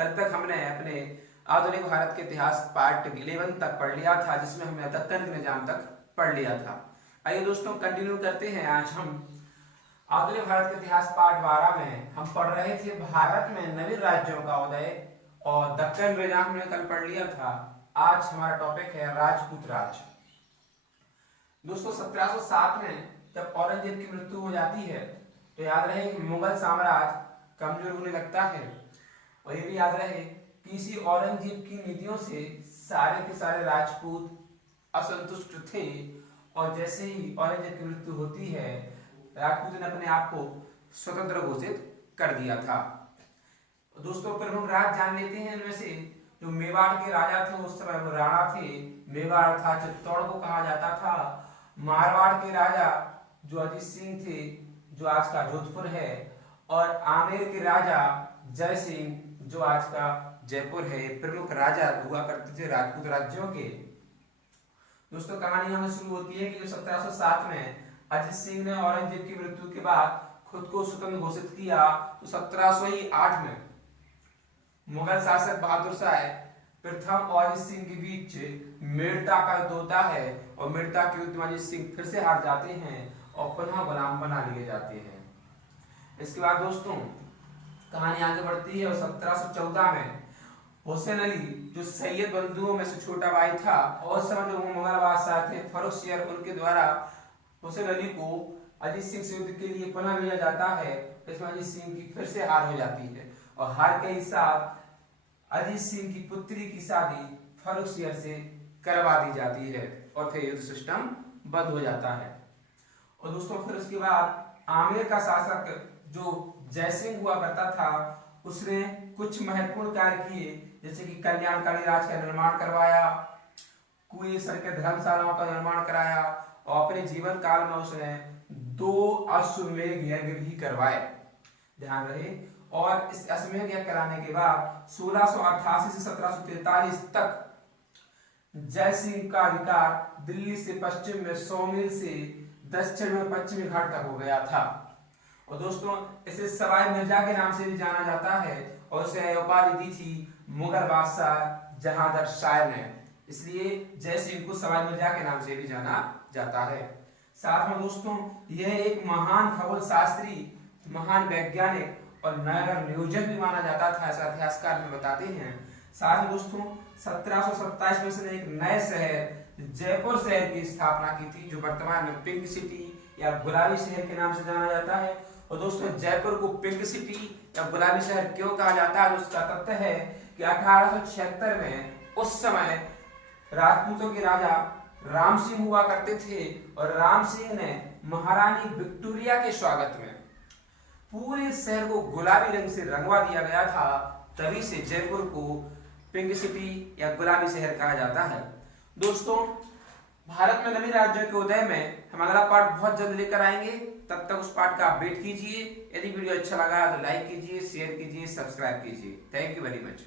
कल तक हमने अपने आधुनिक भारत के इतिहास पार्ट 11 तक पढ़ लिया था, जिसमें हमने दक्कन के निजाम तक पढ़ लिया था। आइए दोस्तों कंटिन्यू करते हैं। आज हम आधुनिक भारत के इतिहास पार्ट 12 में हम पढ़ रहे थे भारत में नवीन राज्यों का उदय और दक्कन निजाम हमने कल पढ़ लिया था। आज हमारा टॉपिक है राजपूत राज। दोस्तों 1707 में जब औरंगजेब की मृत्यु हो जाती है तो याद रहे मुगल साम्राज्य कमजोर होने लगता है, और ये भी याद रहे कि इसी औरंगजेब की नीतियों से सारे के सारे राजपूत असंतुष्ट थे, और जैसे ही औरंगजेब की मृत्यु होती है राजपूत ने अपने आप को स्वतंत्र घोषित कर दिया था। दोस्तों प्रमुख राज जान लेते हैं। इनमें से जो मेवाड़ के राजा थे उस समय वो राणा थे। मेवाड़ था, चित्तौड़ को कहा जाता था। मारवाड़ के राजा जो अजीत सिंह थे, जो आज का जोधपुर है, और आमेर के राजा जय सिंह, जो आज का जयपुर है। प्रमुख राजा हुआ करते थे राजपूत राज्यों के। दोस्तों कहानी यहाँ शुरू होती है कि जो 1707 में अजीत सिंह ने औरंगजेब की मृत्यु के बाद खुद को स्वतंत्र घोषित किया, तो 1708 में मुगल शासक बहादुर शाह प्रथम और अजीत सिंह के बीच मेड़ता का युद्ध होता है, और मेड़ता के युद्ध में अजीत सिंह फिर से हार जाते हैं और पुनः गुलाम बना लिए जाते हैं। इसके बाद दोस्तों कहानी आगे बढ़ती है और 1714 में हुसैन अली जो सैयद बंधुओं में से छोटा भाई था, और उस समय जो मुगल बादशाह थे फर्रुखसियर, उनके द्वारा हुसैन अली को अजीत सिंह से युद्ध के लिए पुनः भेजा जाता है। इसमें अजीत सिंह की फिर से हार हो जाती है, और हार के ही साथ अजीत सिंह की पुत्री की शादी फर्रुखसियर से करवा दी जाती है, और फिर युद्ध सिस्टम बंद हो जाता है। और दोस्तों फिर उसके बाद आमेर का शासक जो जयसिंह हुआ करता था, उसने कुछ महत्वपूर्ण कार्य किए, जैसे कि कल्याणकारी राज का निर्माण करवाया, कुएं सड़कें धर्मशालाओं का निर्माण कराया, और अपने जीवन काल में उसने 2 अश्वमेध यज्ञ भी करवाए, ध्यान रहे। और इस अश्वमेध यज्ञ कराने के बाद 1688 से 1743 तक जय सिंह का अधिकार दिल्ली से पश्चिम में 100 मील से दक्षिण में पश्चिमी घाट तक हो गया था। और दोस्तों इसे सवाई मिर्जा के नाम से भी जाना जाता है, और उसे उपाधि दी थी मुगल बादशाह जहांगीर शाह ने, इसलिए जय सिंह को सवाई मिर्जा के नाम से भी जाना जाता है। साथ में दोस्तों यह एक महान खगोल शास्त्री, महान वैज्ञानिक और नगर नियोजक भी माना जाता था, ऐसा इतिहासकार में बताते हैं। साथ में दोस्तों 1727 में उसने एक नए शहर जयपुर शहर की स्थापना की थी, जो वर्तमान में पिंक सिटी या गुलाबी शहर के नाम से जाना जाता है। और दोस्तों जयपुर को पिंक सिटी या गुलाबी शहर क्यों कहा जाता है, उसका तथ्य है कि 1876 में उस समय राजपूतों के राजा राम सिंह हुआ करते थे, और राम सिंह ने महारानी विक्टोरिया के स्वागत में पूरे शहर को गुलाबी रंग से रंगवा दिया गया था, तभी से जयपुर को पिंक सिटी या गुलाबी शहर कहा जाता है। दोस्तों भारत में नवीन राज्यों के उदय में हम अगला पार्ट बहुत जल्द लेकर आएंगे, तब तक उस पार्ट का आप वेट कीजिए। यदि वीडियो अच्छा लगा तो लाइक कीजिए, शेयर कीजिए, सब्सक्राइब कीजिए। Thank you very much.